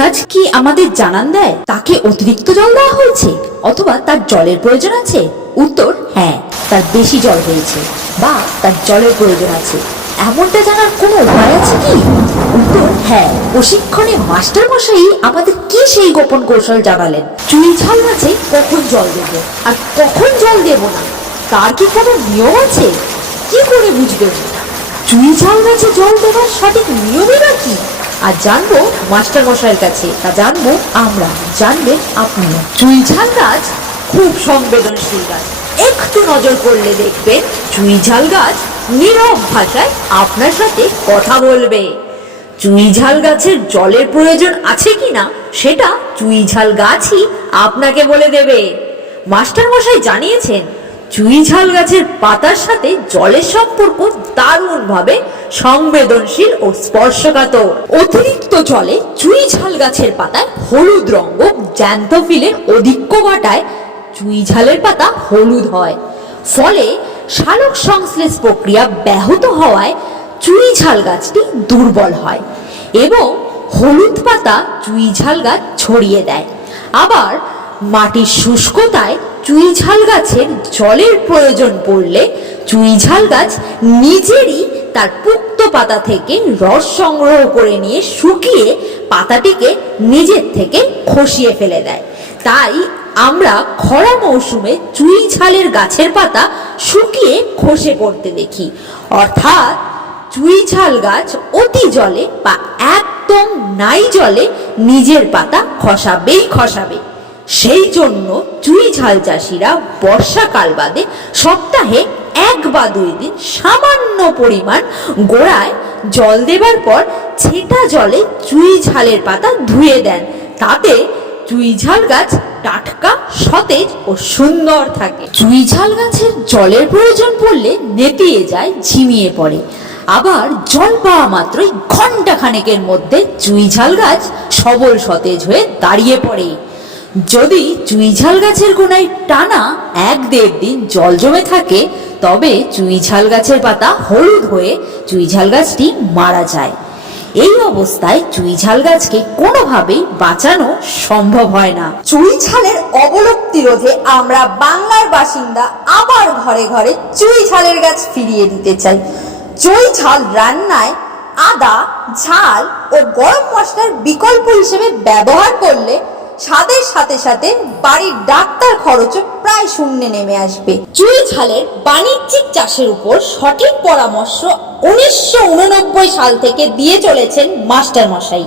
কাজ কি আমাদের জানান দেয়? তাকে অতিরিক্ত জল দেওয়া হয়েছে? অথবা তার জলের প্রয়োজন আছে? উত্তর হ্যাঁ তার বেশি জল হয়েছে। বা তার জলের প্রয়োজন আছে। এমনটা জানার কোনো উপায় আছে কি? উত্তর হ্যাঁ প্রশিক্ষণে মাস্টার মশাই আমাদের কি সেই গোপন কৌশল জানালেন? চুই ঝাল গাছে কখন জল দেব? আর কখন জল দেব না? তার কি কোনো নিয়ম আছে? কি করে বুঝবে চুই ঝাল গাছে জল দেওয়ার সঠিক নিয়মই বা কি? আর জানব মাস্টার মশাইয়ের কাছে তা জানব আমরা জানবেন আপনিও চুই ঝাল গাছ খুব সংবেদনশীল গাছ। একটু নজর করলে দেখবেন চুই ঝাল গাছ নীরব ভাষায় আপনার সাথে কথা বলবে। চুই ঝাল গাছের জলের প্রয়োজন আছে কিনা সেটা চুই ঝাল গাছই আপনাকে বলে দেবে। মাস্টার মশাই জানিয়েছেন চুই ঝাল গাছের পাতার সাথে জলের সম্পর্ক দারুণভাবে সংবেদনশীল ও স্পর্শকাতর। অতিরিক্ত জলে চুই ঝাল গাছের পাতায় হলুদ রঙ্গ জ্যান্থোফিলের অধিক্য ঘটায় চুই ঝালের পাতা হলুদ হয়। ফলে সালোক সংশ্লেষ প্রক্রিয়া ব্যাহত হওয়ায় চুই ঝাল গাছটি দুর্বল হয় এবং হলুদ পাতা চুই ঝাল গাছ ছড়িয়ে দেয়। আবার মাটির শুষ্কতায় চুই ঝাল গাছের জলের প্রয়োজন পড়লে চুই ঝাল গাছ নিজেরই তার পুক্ত পাতা থেকে রস সংগ্রহ করে নিয়ে শুকিয়ে পাতাটিকে নিজের থেকে খসিয়ে ফেলে দেয়। তাই আমরা খরা মৌসুমে চুই ঝালের গাছের পাতা শুকিয়ে খসে পড়তে দেখি। অর্থাৎ চুই ঝাল গাছ অতি জলে বা একদম নাই জলে নিজের পাতা খসাবেই খসাবে। সেই জন্য চুই ঝাল চাষিরা বর্ষাকাল বাদে সপ্তাহে এক বা দুই দিন সামান্য পরিমাণ গোড়ায় জল দেবার পর ছেটা জলে চুই ঝালের পাতা ধুয়ে দেন। তাতে চুই ঝাল গাছ টাটকা, সতেজ ও সুন্দর থাকে। চুই ঝাল গাছের জলের প্রয়োজন পড়লে নেতিয়ে যায়, ঝিমিয়ে পড়ে। আবার জল পাওয়া মাত্রই ঘণ্টা খানেকের মধ্যে চুই ঝাল গাছ সবল সতেজ হয়ে দাঁড়িয়ে পড়ে। যদি চুই ঝাল গাছের গোড়ায় টানা এক দেড় দিন জল জমে থাকে, তবে চুই ঝাল গাছের পাতা হলুদ হয়ে চুই ঝাল গাছটি মারা যায়। এই অবস্থায় চুই ঝাল গাছকে কোনোভাবেই বাঁচানো সম্ভব হয় না। চুই ঝালের অবলুপ্তি রোধে আমরা বাংলার বাসিন্দা আবার ঘরে ঘরে চুই ঝালের গাছ ফিরিয়ে দিতে চাই। চুই ঝাল রান্নায় আদা, ঝাল ও গরম মশলার বিকল্প হিসেবে ব্যবহার করলে স্বাদের সাথে সাথে বাড়ির ডাক্তার খরচও প্রায় শূন্যে নেমে আসবে। চুই ঝালের বাণিজ্যিক চাষের উপর সঠিক পরামর্শ উনিশশো উননব্বই সাল থেকে দিয়ে চলেছেন মাস্টার মশাই